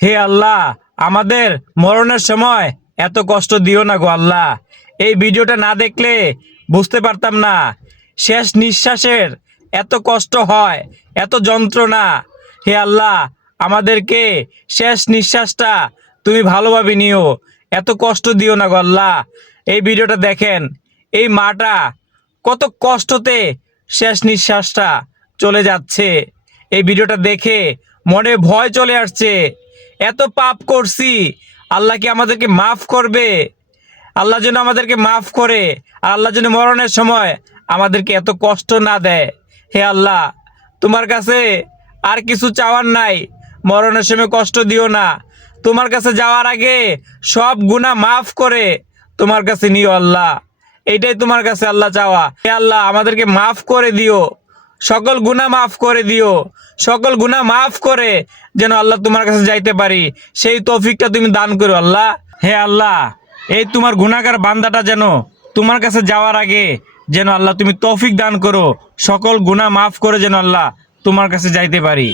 হে আল্লাহ, আমাদের মরণের সময় এত কষ্ট দিও না গো আল্লাহ। এই ভিডিওটা না দেখলে বুঝতে পারতাম না শেষ নিঃশ্বাসের এত কষ্ট হয়, এত যন্ত্রণা। হে আল্লাহ, আমাদেরকে শেষ নিঃশ্বাসটা তুমি ভালোভাবে নিও, এত কষ্ট দিও না গো আল্লাহ। এই ভিডিওটা দেখেন, এই মাটা কত কষ্টতে শেষ নিঃশ্বাসটা চলে যাচ্ছে। এই ভিডিওটা দেখে মনে ভয় চলে আসছে। এত পাপ করছি, আল্লাহ কি আমাদেরকে মাফ করবে? আল্লাহ যেন আমাদেরকে মাফ করে, আর আল্লাহ যেন মরণের সময় আমাদেরকে এত কষ্ট না দেয়। হে আল্লাহ, তোমার কাছে আর কিছু চাওয়ার নাই, মরণের সময় কষ্ট দিও না। তোমার কাছে যাওয়ার আগে সব গুনাহ মাফ করে তোমার কাছে নিও আল্লাহ। এইটাই তোমার কাছে আল্লাহ চাওয়া। হে আল্লাহ, আমাদেরকে মাফ করে দিও, সকল গুনাহ মাফ করে দিও, সকল গুনাহ মাফ করে যেন আল্লাহ তোমার কাছে যাইতে পারি, সেই তৌফিকটা তুমি দান করো আল্লাহ। হে আল্লাহ, এই তোমার গুনাহগার বান্দাটা যেন তোমার কাছে যাওয়ার আগে যেন আল্লাহ তুমি তৌফিক দান করো, সকল গুনাহ মাফ করে যেন আল্লাহ তোমার কাছে যাইতে পারি।